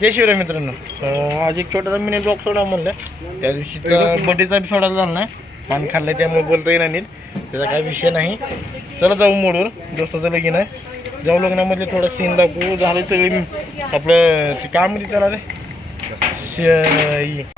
जय शिवराय मित्रांनो. अं, आज एक छोटासा मिनी ब्लॉग सोडा म्हणलं. त्या दिवशी बड्डेचा बी सोडायला झाला नाही. पान खाल्लं त्यामुळे बोलता येणार आणि त्याचा काही विषय नाही. चला जाऊ मोडवर. दोस्ताचं लगीन आहे. जाऊ लग्नामधले थोडं सीन दाखवू. झालं सगळी. आपलं ते काय म्हणते त्याला रे श-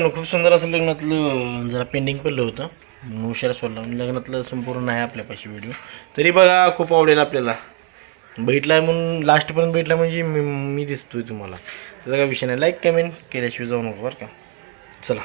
मित्रांनो खूप सुंदर असं लग्नातलं जरा पेंडिंग पडलं होतं. म्हणून उशिरा सोडला. म्हणजे लग्नातलं संपूर्ण आहे आपल्यापाशी व्हिडिओ तरी बघा खूप आवडेल आपल्याला. भेटला म्हणून लास्टपर्यंत भेटला म्हणजे मी मी दिसतोय तुम्हाला. त्याचा काय विषय नाही. लाईक कमेंट केल्याशिवाय जाऊ नको बरं का? चला.